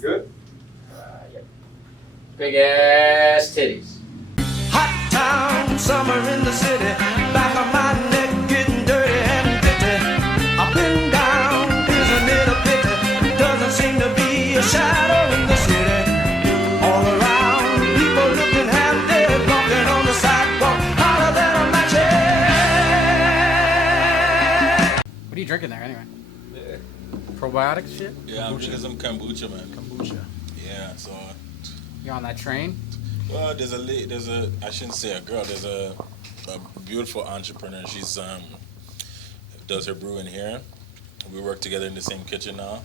Good? Yep. Big ass titties. Hot town, summer in the city. Back of my neck getting dirty and bitty. Up and down, isn't it a pity? Doesn't seem to be a shadow in the city. All around, people looking half dead, walking on the sidewalk, hotter than a match head. What are you drinking there anyway? Yeah. Probiotic shit? Yeah, I'm drinking some kombucha, man. Kombucha. Yeah, so You on that train? well, there's a I shouldn't say a girl. There's a beautiful entrepreneur. She's does her brewing here. We work together in the same kitchen now,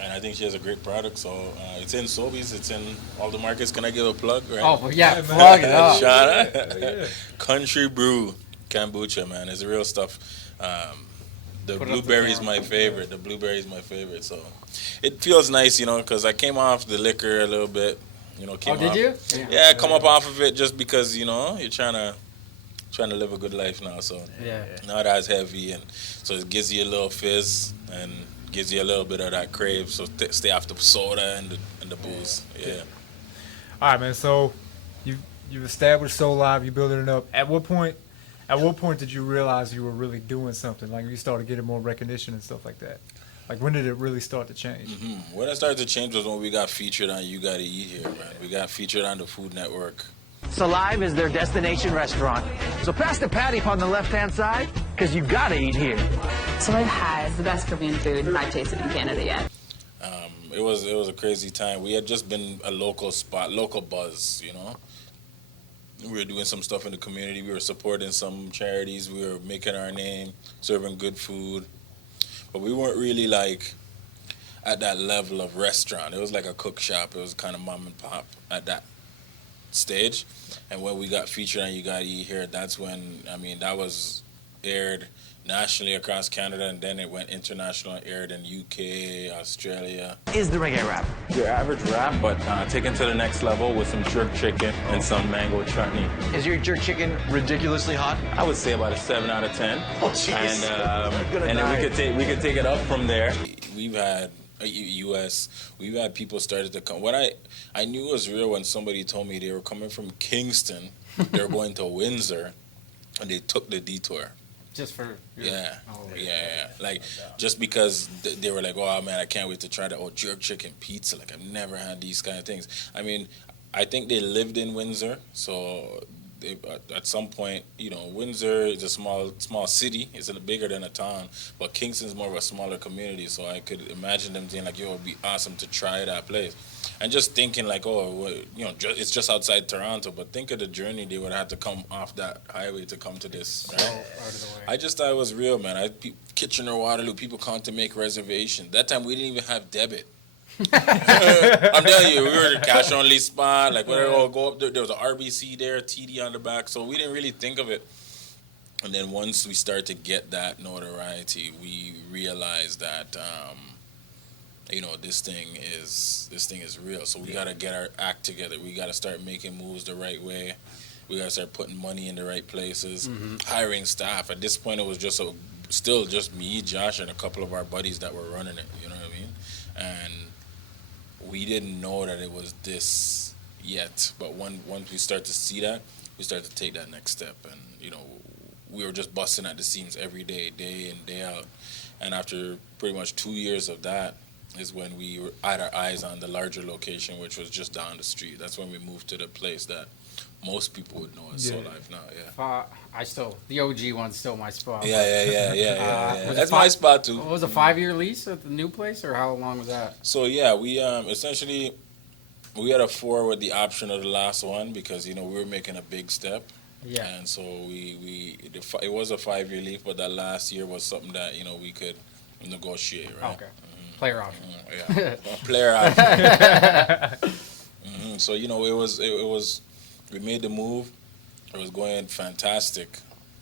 and I think she has a great product. So it's in Soulyve, it's in all the markets. Can I give a plug? Right? Oh, well, yeah, plug it up. Shout out. Yeah. Country Brew kombucha, man. It's the real stuff. The Put it up blueberry to is the my camera. favorite. The blueberry is my favorite. So it feels nice, you know, because I came off the liquor a little bit. You know, came Oh, did off, you? Yeah, come up off of it just because, you know, you're trying to live a good life now. So Yeah. not as heavy, and so it gives you a little fizz and gives you a little bit of that crave. So stay off the soda and the booze. Yeah. All right, man. So you established Soulyve, you building it up. At what point did you realize you were really doing something? Like you started getting more recognition and stuff like that. Like when did it really start to change? When it started to change was when we got featured on You Gotta Eat Here, man. We got featured on the Food Network. Soulyve is their destination restaurant. So pass the patty on the left-hand side, because you gotta eat here. Soulyve has the best Caribbean food I've tasted in Canada yet. It was a crazy time. We had just been a local spot, local buzz, you know. We were doing some stuff in the community. We were supporting some charities. We were making our name, serving good food. But we weren't really like at that level of restaurant. It was like a cook shop. It was kind of mom and pop at that stage. And when we got featured on You Gotta Eat Here, that's when, I mean, that was aired nationally across Canada, and then it went international and aired in UK, Australia. Is the reggae rap. Your average wrap, but taken to the next level with some jerk chicken and some mango chutney. Is your jerk chicken ridiculously hot? I would say about a 7 out of 10. Oh, jeez. And then we could take it up from there. We've had we've had people started to come. What I knew was real when somebody told me they were coming from Kingston, they were going to Windsor, and they took the detour. Just for... Yeah, Oh, yeah. Like, just because they were like, oh, man, I can't wait to try that. Oh, jerk chicken pizza. Like, I've never had these kind of things. I mean, I think they lived in Windsor, so at some point, you know, Windsor is a small city. It's bigger than a town, but Kingston's more of a smaller community, so I could imagine them being like, yo, it would be awesome to try that place. And just thinking like, oh, well, you know, it's just outside Toronto, but think of the journey they would have to come off that highway to come to this, right? Out of the way. I just thought it was real, man. Kitchener, Waterloo, people come to make reservations. That time we didn't even have debit. I'm telling you, we were the cash only spot. Like, whatever, oh, go up there. There was an RBC there, TD on the back. So we didn't really think of it. And then once we start to get that notoriety, we realized that, you know, this thing is real. So we gotta get our act together. We gotta start making moves the right way. We gotta start putting money in the right places, hiring staff. At this point, it was still just me, Josh, and a couple of our buddies that were running it. You know what I mean? And we didn't know that it was this yet. But once we start to see that, we start to take that next step. And you know, we were just busting at the seams every day, day in, day out. And after pretty much 2 years of that, is when we had our eyes on the larger location, which was just down the street. That's when we moved to the place that most people would know as Soulyve now. Yeah. The OG one's still my spot. Yeah. Was That's it my spot too. Was it a 5-year lease at the new place, or how long was that? So yeah, we essentially we had a 4 with the option of the last one because you know we were making a big step. Yeah. And so it was a 5-year lease, but that last year was something that you know we could negotiate, right? Okay. Player option. Yeah, player option. So you know, it was. We made the move. It was going fantastic,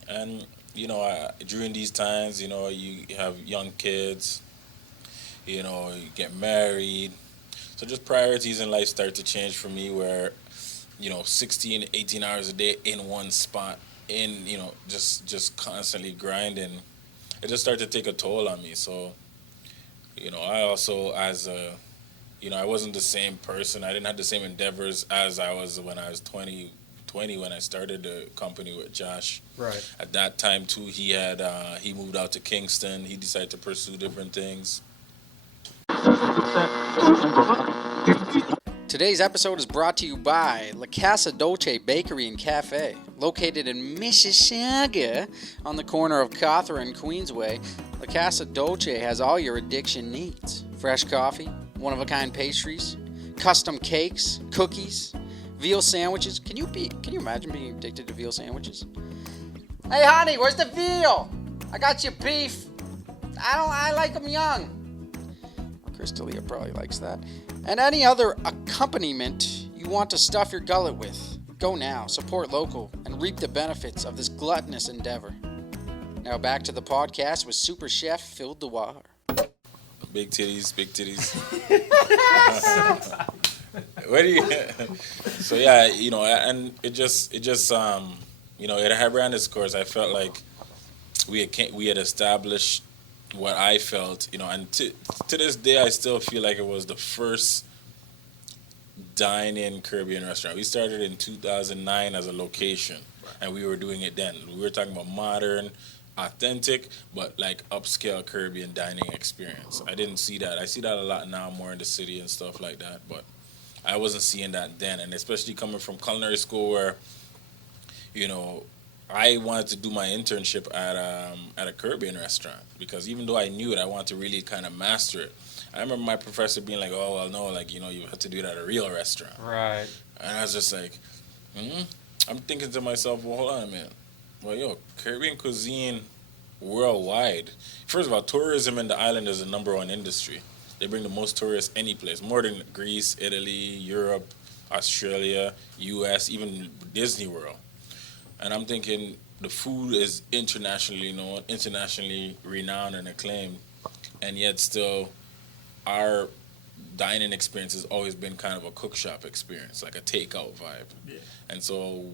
and you know, during these times, you know, you have young kids. You know, you get married, so just priorities in life start to change for me. Where, you know, 16, 18 hours a day in one spot, you know, just constantly grinding. It just started to take a toll on me. So. You know, I also, as a I wasn't the same person. I didn't have the same endeavors as I was when I was 20 when I started the company with Josh. Right. At that time too, he moved out to Kingston. He decided to pursue different things. Today's episode is brought to you by La Casa Dolce Bakery and Cafe. Located in Mississauga on the corner of Cawthron and Queensway, La Casa Dolce has all your addiction needs. Fresh coffee, one-of-a-kind pastries, custom cakes, cookies, veal sandwiches. Can you imagine being addicted to veal sandwiches? Hey honey, where's the veal? I got you beef. I like them young. Crystalia probably likes that. And any other accompaniment you want to stuff your gullet with. Go now, support local, and reap the benefits of this gluttonous endeavor. Now back to the podcast with Super Chef Phil Dewar. Big titties. What do you? So yeah, and it just it had ran its course. I felt like we had established what I felt, and to this day, I still feel like it was the first dine-in Caribbean restaurant. We started in 2009 as a location, and we were doing it then. We were talking about modern, authentic, but like upscale Caribbean dining experience. I didn't see that. I see that a lot now, more in the city and stuff like that, but I wasn't seeing that then, and especially coming from culinary school where, I wanted to do my internship at a Caribbean restaurant because even though I knew it, I wanted to really kind of master it. I remember my professor being like, "Oh, well, no, like you have to do it at a real restaurant." Right. And I was just like, I'm thinking to myself, well, hold on a minute. Well, Caribbean cuisine worldwide. First of all, tourism in the island is the #1 industry. They bring the most tourists any place, more than Greece, Italy, Europe, Australia, U.S., even Disney World. And I'm thinking the food is internationally known, internationally renowned and acclaimed, and yet still our dining experience has always been kind of a cook shop experience, like a takeout vibe. Yeah. And so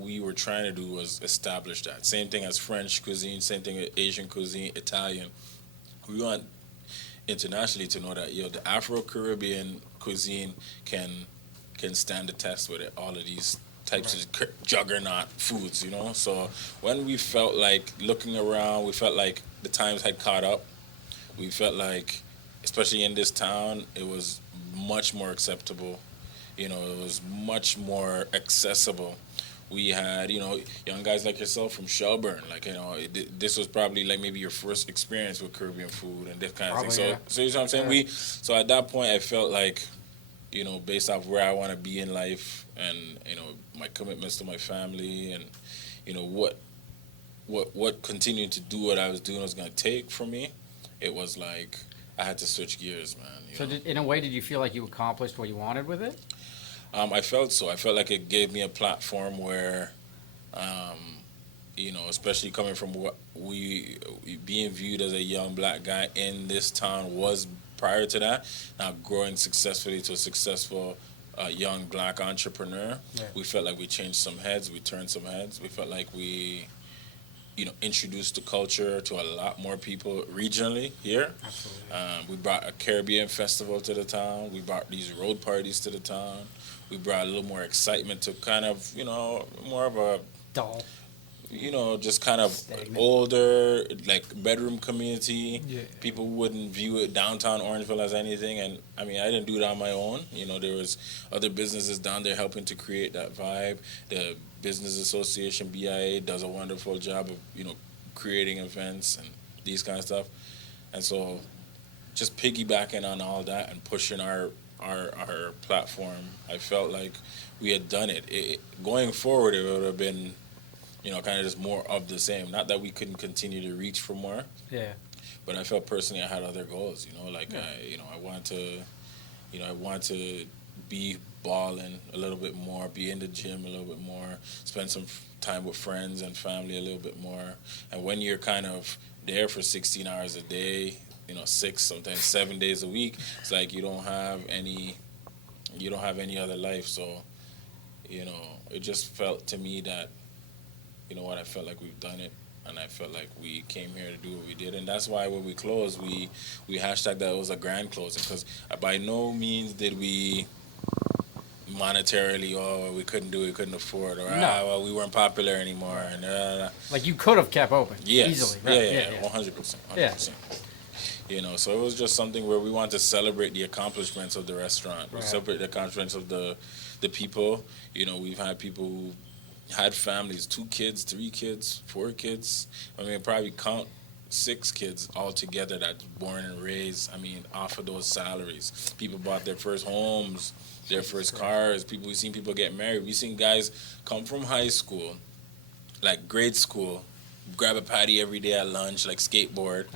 we were trying to do was establish that. Same thing as French cuisine, same thing with Asian cuisine, Italian. We want internationally to know that the Afro-Caribbean cuisine can stand the test with it. All of these types of juggernaut foods, So when we felt like looking around, we felt like the times had caught up. We felt like, especially in this town, it was much more acceptable. It was much more accessible. We had, young guys like yourself from Shelburne. Like, this was probably like maybe your first experience with Caribbean food and this kind of thing. So you know what I'm saying? Yeah. So at that point, I felt like, based off where I want to be in life and, my commitments to my family and, what continuing to do what I was doing was going to take from me, it was like I had to switch gears, man. So in a way, did you feel like you accomplished what you wanted with it? I felt so. I felt like it gave me a platform where, especially coming from what being viewed as a young black guy in this town was prior to that, now growing successfully to a successful young black entrepreneur. Yeah. We felt like we changed some heads, we turned some heads. We felt like we, introduced the culture to a lot more people regionally here. Absolutely. We brought a Caribbean festival to the town. We brought these road parties to the town. We brought a little more excitement to kind of, more of a dull, just kind of stagnant, older, like bedroom community. Yeah. People wouldn't view it downtown Orangeville as anything. And I mean, I didn't do it on my own. There was other businesses down there helping to create that vibe. The Business Association, BIA, does a wonderful job of, creating events and these kind of stuff. And so just piggybacking on all that and pushing our platform, I felt like we had done it. Going forward, it would have been, kind of just more of the same. Not that we couldn't continue to reach for more. Yeah. But I felt personally I had other goals. I wanted to be balling a little bit more, be in the gym a little bit more, spend some time with friends and family a little bit more. And when you're kind of there for 16 hours a day, 6, sometimes 7 days a week, it's like you don't have any other life. So, it just felt to me that, I felt like we've done it. and I felt like we came here to do what we did, and that's why when we closed, we hashtag that it was a grand closing, because by no means did we monetarily, we couldn't do it, we couldn't afford, or well, we weren't popular anymore, and Like you could have kept open easily, right? yeah, 100%. Yeah. You know, so it was just something where we wanted to celebrate the accomplishments of the restaurant, Right. celebrate the accomplishments of the people. You know, we've had people who had families, 2 kids, 3 kids, 4 kids. I mean, probably count 6 kids altogether that's born and raised, I mean, off of those salaries. People bought their first homes, their first cars. We've seen people get married. We've seen guys come from high school, like grade school, grab a patty every day at lunch, like skateboard.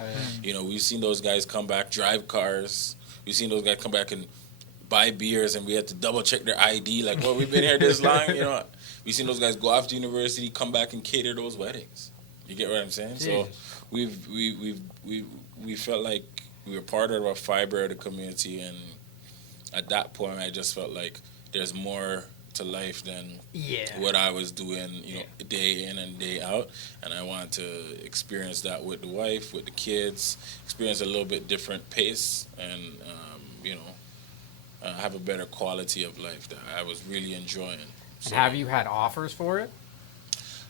You know, we've seen those guys come back, drive cars. We've seen those guys come back and buy beers, and we had to double check their ID. Like, well, we've been here this long, you know. We've seen those guys go off to university, come back and cater those weddings. You get what I'm saying? Jesus. So we felt like we were part of a fiber of the community, and at that point, I just felt like there's more to life than what I was doing, you know, day in and day out, and I want to experience that with the wife, with the kids, experience a little bit different pace, and you know, have a better quality of life that I was really enjoying. So, Have you had offers for it?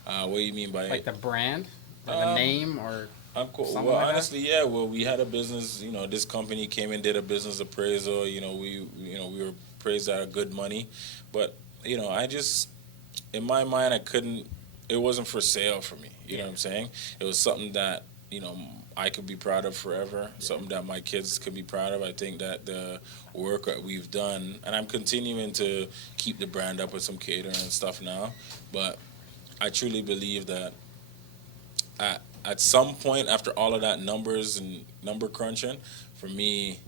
what do you mean by Like the brand, or the name, or I'm cool. something Well, like that? honestly, yeah. Well, we had a business. You know, this company came and did a business appraisal. You know, we were appraised at good money, but you know, I just, in my mind, I couldn't. It wasn't for sale for me. You know what I'm saying? It was something that, you know, I could be proud of forever. Something that my kids could be proud of. I think that the work that we've done, and I'm continuing to keep the brand up with some catering and stuff now, but I truly believe that at some point after all of that numbers and number crunching, for me,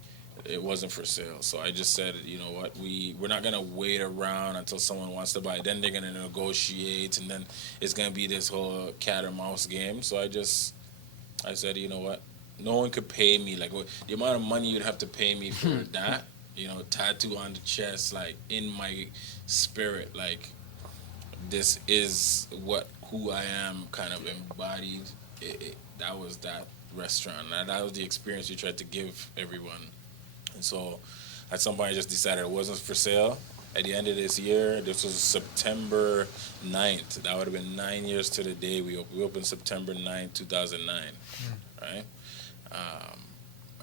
it wasn't for sale. So I just said, you know what, we're not gonna wait around until someone wants to buy. Then they're gonna negotiate, and then it's gonna be this whole cat or mouse game. So I said, you know what, no one could pay me like the amount of money you'd have to pay me for that. You know, tattoo on the chest, like in my spirit, like this is who I am, kind of embodied. That was that restaurant. That was the experience we tried to give everyone. And so at some point I just decided it wasn't for sale. At the end of this year, this was September 9th. That would have been 9 years to the day. We opened September 9th, 2009, right?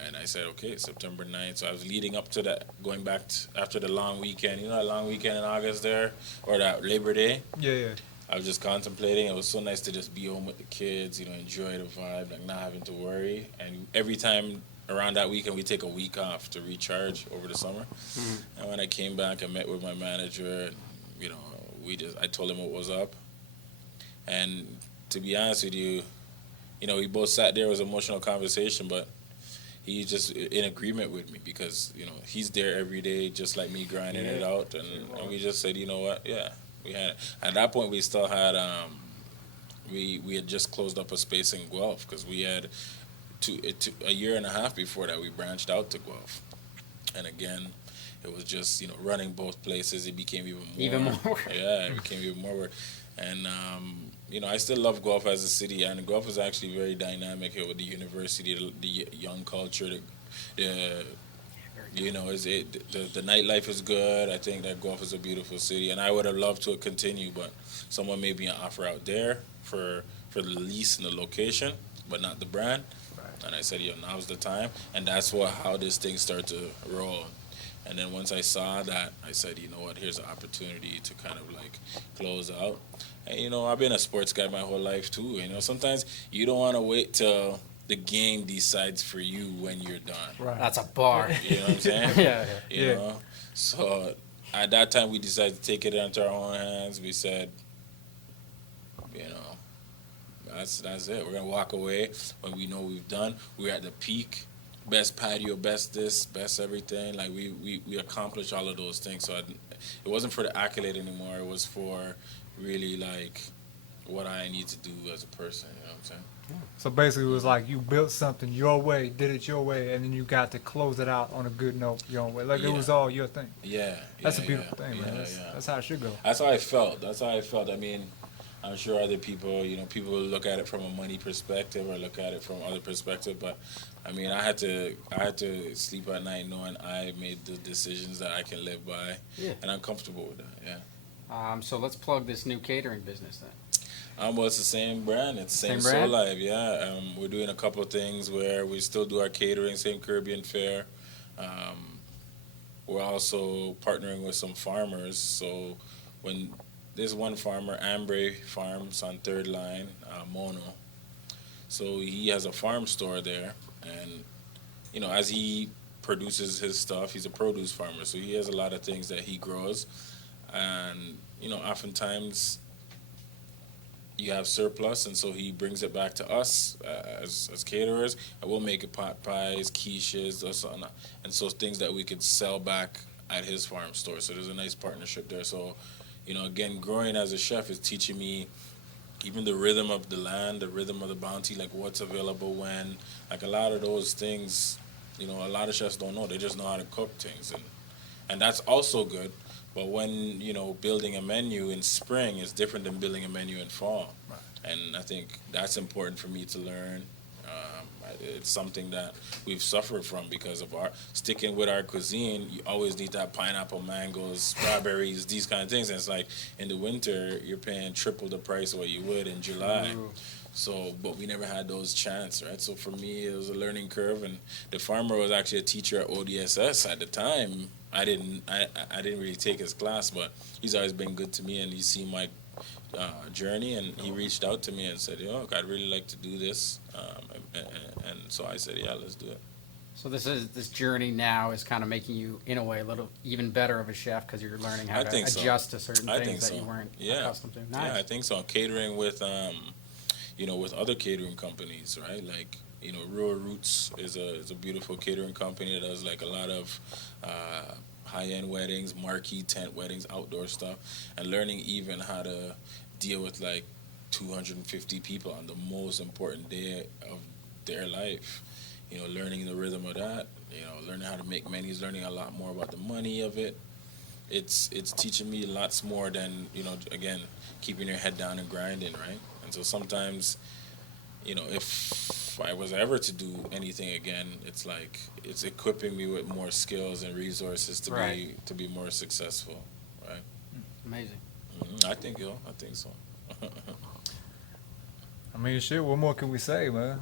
And I said, okay, September 9th. So I was leading up to that, going back after the long weekend. You know that long weekend in August there? Or that Labor Day? Yeah. I was just contemplating. It was so nice to just be home with the kids, you know, enjoy the vibe, like not having to worry. And every time around that weekend, we take a week off to recharge over the summer. And when I came back, I met with my manager. And, you know, I told him what was up. And to be honest with you, you know, we both sat there. It was an emotional conversation, but he's just in agreement with me because, you know, he's there every day, just like me, grinding it out. And we just said, you know what, yeah. We had at that point we still had we had just closed up a space in Guelph because we had a year and a half before that we branched out to Guelph, and again it was just, you know, running both places. It became even more. Yeah, it became even more work. And you know, I still love Guelph as a city, and Guelph is actually very dynamic here with the university, the young culture, you know, the nightlife is good. I think that Guelph is a beautiful city, and I would have loved to continue, but someone made me an offer out there for the lease and the location, but not the brand. Right. And I said, now's the time, and that's how this thing started to roll. And then once I saw that, I said, you know what, here's an opportunity to kind of like close out. And, you know, I've been a sports guy my whole life too. You know, sometimes you don't want to wait till the game decides for you when you're done. Right. That's a bar. You know what I'm saying? Yeah. You know? So at that time, we decided to take it into our own hands. We said, you know, that's it. We're going to walk away when we know we've done. We're at the peak. Best patio, best this, best everything. Like, we accomplished all of those things. So it wasn't for the accolade anymore. It was for really, like, what I need to do as a person. You know what I'm saying? So basically, it was like you built something your way, did it your way, and then you got to close it out on a good note your own way. Like, it was all your thing. Yeah. That's a beautiful thing, man. That's how it should go. That's how I felt. I mean, I'm sure other people, people will look at it from a money perspective or look at it from other perspective. But I mean, I had to sleep at night knowing I made the decisions that I can live by, and I'm comfortable with that. Yeah. So let's plug this new catering business then. Well, it's the same brand. It's the same brand? Soulyve, yeah. We're doing a couple of things where we still do our catering, same Caribbean fare. We're also partnering with some farmers. So when there's one farmer, Ambre Farms on Third Line, Mono. So he has a farm store there, and as he produces his stuff, he's a produce farmer. So he has a lot of things that he grows, and oftentimes you have surplus, and so he brings it back to us as caterers, and we'll make it pot pies, quiches, and so things that we could sell back at his farm store. So there's a nice partnership there. So, again, growing as a chef is teaching me even the rhythm of the land, the rhythm of the bounty, like what's available when, like a lot of those things, a lot of chefs don't know. They just know how to cook things, and that's also good. But when, building a menu in spring is different than building a menu in fall. Right. And I think that's important for me to learn. It's something that we've suffered from because of sticking with our cuisine. You always need that pineapple, mangoes, strawberries, these kind of things. And it's like in the winter, you're paying triple the price of what you would in July. Ooh. So, but we never had those chances, right? So for me, it was a learning curve. And the farmer was actually a teacher at ODSS at the time. I didn't really take his class, but he's always been good to me, and he's seen my journey, and he reached out to me and said, "Look, I'd really like to do this," and so I said, "Yeah, let's do it." So this journey now is kind of making you, in a way, a little even better of a chef because you're learning how to adjust to certain things that you weren't accustomed to. Nice. Yeah, I think so. Catering with, with other catering companies, right? Like, Rural Roots is a beautiful catering company that does like a lot of high-end weddings, marquee tent weddings, outdoor stuff, and learning even how to deal with like 250 people on the most important day of their life. Learning the rhythm of that, learning how to make menus, learning a lot more about the money of it. It's teaching me lots more than, again, keeping your head down and grinding, right? And so sometimes, if I was ever to do anything again, it's like it's equipping me with more skills and resources to be more successful, right? Amazing. Mm-hmm. I think so. I mean, shit. What more can we say, man?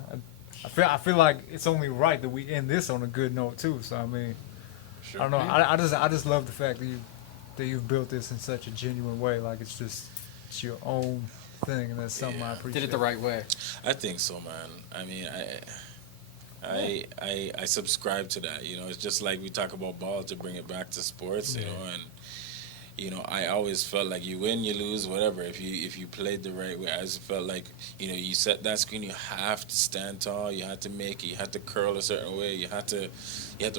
I feel like it's only right that we end this on a good note too. So I mean, sure. I don't know. I just love the fact that you've built this in such a genuine way. Like it's your own thing, and that's something I appreciate. Did it the right way. I think so, man. I mean, I subscribe to that. It's just like we talk about ball to bring it back to sports. And I always felt like you win, you lose, whatever. If you played the right way, I just felt like you set that screen. You have to stand tall. You have to make it. You have to curl a certain way. You have to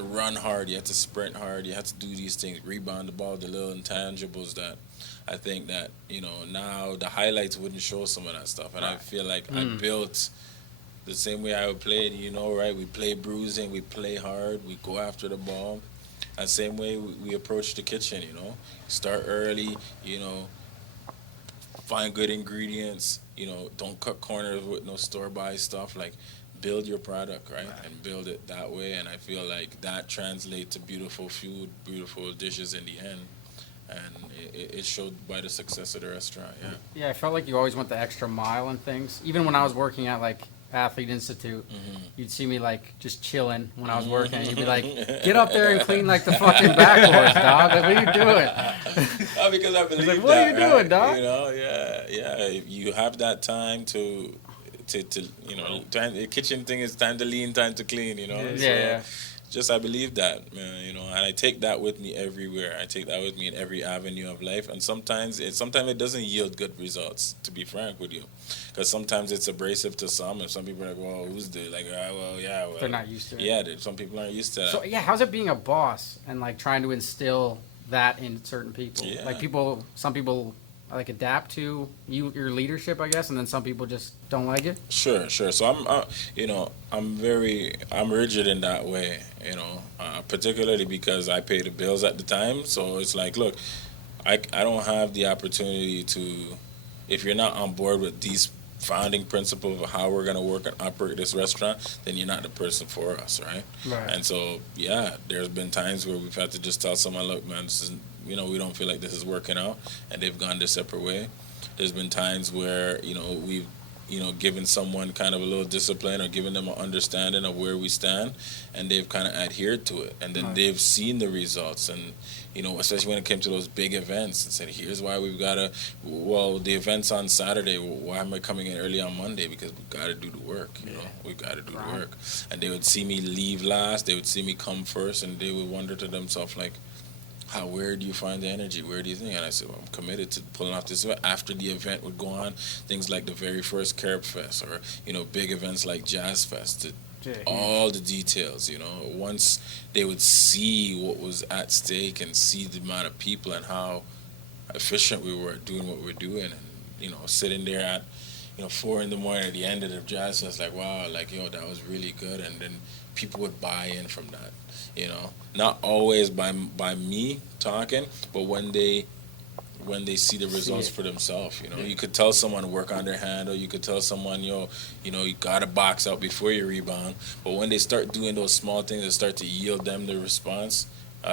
run hard. You have to sprint hard. You have to do these things. Rebound the ball. The little intangibles that I think that now the highlights wouldn't show some of that stuff. And I feel like I built the same way I would play it. Right? We play bruising. We play hard. We go after the ball. And same way we approach the kitchen, Start early, find good ingredients, don't cut corners with no store-buy stuff. Like, build your product, right? And build it that way. And I feel like that translates to beautiful food, beautiful dishes in the end. And it showed by the success of the restaurant, Yeah, I felt like you always went the extra mile and things. Even when I was working at, like, Athlete Institute, you'd see me like just chilling when I was working, and you'd be like, "Get up there and clean like the fucking backboards, dog. Like, what are you doing?" Because I believe like, what are you doing, dog? Yeah. You have that time to time, the kitchen thing is time to lean, time to clean. Yeah. Just I believe that, and I take that with me everywhere. I take that with me in every avenue of life. And sometimes it doesn't yield good results, to be frank with you, because sometimes it's abrasive to some, and some people are like, "Well, who's the like?" They're not used to it. Yeah, some people aren't used to that. So how's it being a boss and like trying to instill that in certain people? Yeah. Like some people like adapt to your leadership, I guess, and then some people just don't like it. Sure. So I'm rigid in that way, particularly because I pay the bills at the time. So it's like, look, I don't have the opportunity to if you're not on board with these founding principles of how we're going to work and operate this restaurant, then you're not the person for us, right? Right. And so, yeah, there's been times where we've had to just tell someone, look, man, this is, we don't feel like this is working out, and they've gone their separate way. There's been times where, we've, given someone kind of a little discipline or given them an understanding of where we stand, and they've kind of adhered to it. And then they've seen the results, and, especially when it came to those big events, and said, here's why we've got to, the event's on Saturday, why am I coming in early on Monday? Because we've got to do the work, we've got to do the work. And they would see me leave last, they would see me come first, and they would wonder to themselves, like, where do you find the energy? Where do you think? And I said, well, I'm committed to pulling off this event. After the event would go on, things like the very first Carib Fest or, big events like Jazz Fest, all the details, once they would see what was at stake and see the amount of people and how efficient we were at doing what we were doing, and, sitting there at, 4 a.m. at the end of the Jazz Fest, like, wow, like, that was really good. And then people would buy in from that. Not always by me talking, but when they see the results for themselves, you could tell someone to work on their handle, you could tell someone, you gotta box out before you rebound, but when they start doing those small things that start to yield them the response,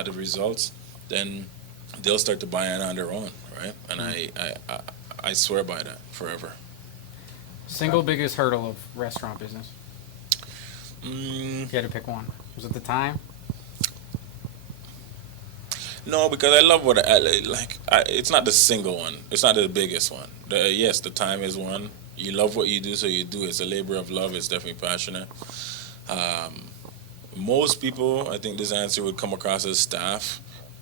the results, then they'll start to buy in on their own, right? And I swear by that forever. Single biggest hurdle of restaurant business? If you had to pick one, was it the time? No, because I love what it's not the single one. It's not the biggest one. Yes, the time is one. You love what you do, so you do. It's a labor of love. It's definitely passionate. Most people, I think this answer would come across as staff.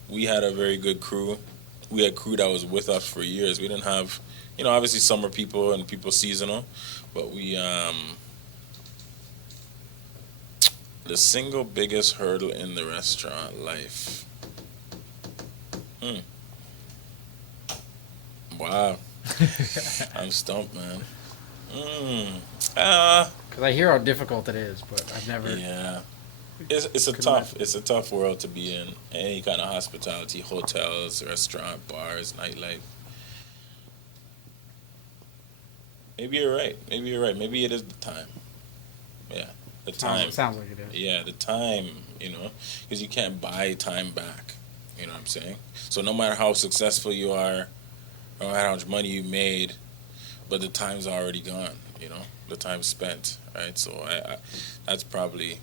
We had a very good crew. We had crew that was with us for years. We didn't have, obviously summer people and people seasonal, but we, the single biggest hurdle in the restaurant life. Wow. I'm stumped, man. Because I hear how difficult it is, but I've never. Yeah. It's a tough world to be in. Any kind of hospitality, hotels, restaurant, bars, nightlife. Maybe you're right. Maybe it is the time. Yeah, the time. Sounds like it is. Yeah, the time, because you can't buy time back. You know what I'm saying? So no matter how successful you are, no matter how much money you made, but the time's already gone, the time's spent, right? So I that's probably,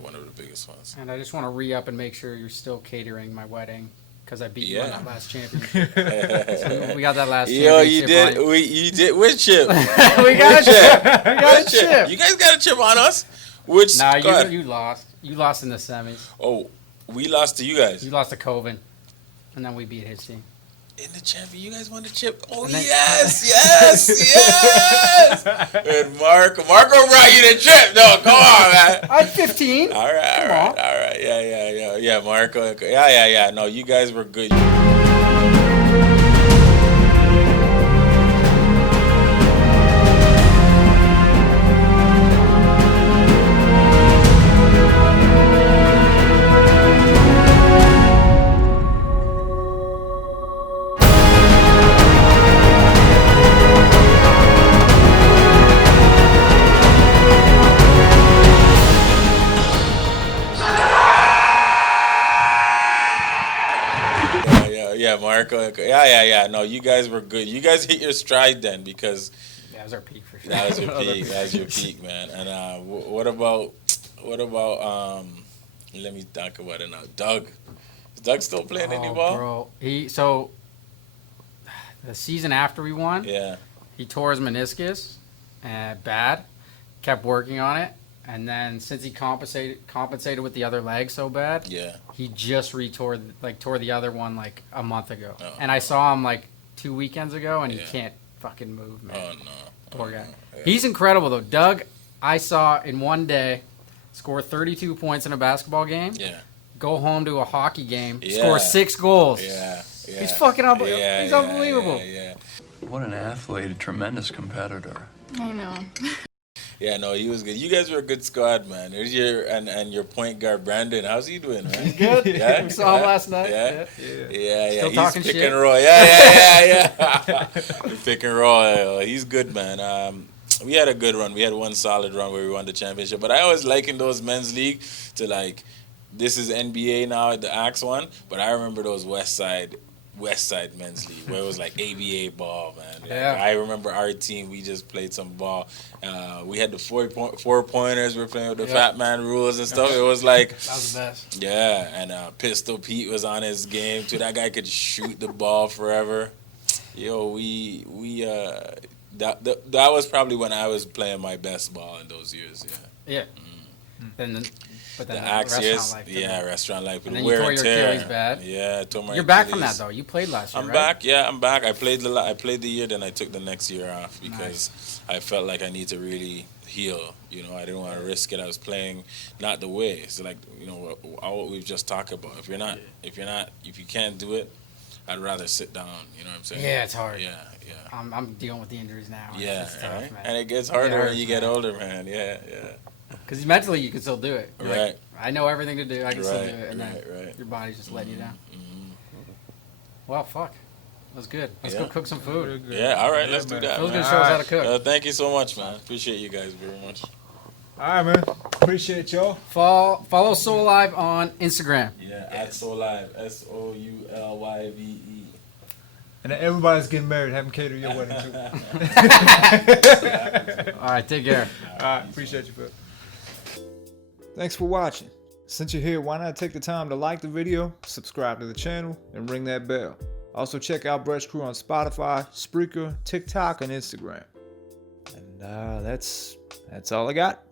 one of the biggest ones. And I just want to re-up and make sure you're still catering my wedding, because I beat you on that last championship. So we got that last championship. Yo, you did. You did. Which chip? We got a chip. We got a chip. You guys got a chip on us? Which? Nah, you lost. You lost in the semis. Oh, we lost to you guys. You lost to Coven, and then we beat his team. In the champion, you guys won the chip. Oh, And then- yes. And Marco brought you the chip. No, come on, man. I had 15. All right. Yeah, Marco. Yeah. No, you guys were good. Yeah, Marco. Yeah. No, you guys were good. You guys hit your stride then, because That was our peak for sure. that was your peak. That was your peak, man. And what about? Let me talk about it now. Doug. Is Doug still playing any ball? Bro, so the season after we won, Yeah. he tore his meniscus, bad. Kept working on it, and then since he compensated with the other leg so bad, Yeah. he just tore the other one like a month ago. Oh. And I saw him like 2 weekends ago, and Yeah. he can't fucking move, man. Oh no. Poor guy. No. Yeah. He's incredible though. Doug, I saw in one day score 32 points in a basketball game. Yeah. Go home to a hockey game, Yeah. score 6 goals. Yeah. He's fucking unbelievable. Yeah, He's yeah, unbelievable. Yeah. What an athlete, a tremendous competitor. I know. Yeah, no, he was good. You guys were a good squad, man. There's your and your point guard Brandon. How's he doing, man? Good. Yeah, We saw him last night. Yeah, yeah. Still He's talking pick shit? and roll. Yeah. Pick and roll. He's good, man. We had a good run. We had one solid run where we won the championship. But I always liken those men's league to like, this is NBA now, the Axe one. But I remember those West Side men's league where it was like ABA ball, man. Like, Yeah. I remember our team, we just played some ball. We had the four pointers. We were playing with the Fat Man rules and stuff. It was like, That was the best. yeah. And Pistol Pete was on his game too. That guy could shoot the ball forever. Yo, that was probably when I was playing my best ball in those years. Yeah. Yeah. Then but then The the Axe years, restaurant life. yeah, restaurant life with And then you wear tore and your tear. Achilles bad. Yeah, I tore my You're back from Achilles. that though. You played last year, I'm right? back. Yeah, I'm back. I played the year, then I took the next year off because I felt like I need to really heal. You know, I didn't want to risk it. I was playing not the way. It's like, you know, what we've just talked about. If you can't do it, I'd rather sit down. You know what I'm saying? Yeah, it's hard. Yeah. I'm dealing with the injuries now. Yeah, It's tough, right? man. And it gets harder hurts, when you get man. older, man. Yeah. Because mentally you can still do it. You're like, Right. I know everything to do. I can still do Right, it. And then right. your body's just letting you down. Well, fuck. That was good. Let's go Yeah. cook some food. Yeah, all right, let's do that. Phil's man. gonna show us how to cook. Thank you so much, man. Appreciate you guys very much. All right, man. Appreciate y'all. Follow Soulyve on Instagram. Yeah, at Soulyve, Soulyve. And then everybody's getting married. Have them cater your wedding too. All right, take care. All right, appreciate you, Phil. Thanks for watching. Since you're here, why not take the time to like the video, subscribe to the channel, and ring that bell. Also check out Brush Crew on Spotify, Spreaker, TikTok, and Instagram. And that's all I got.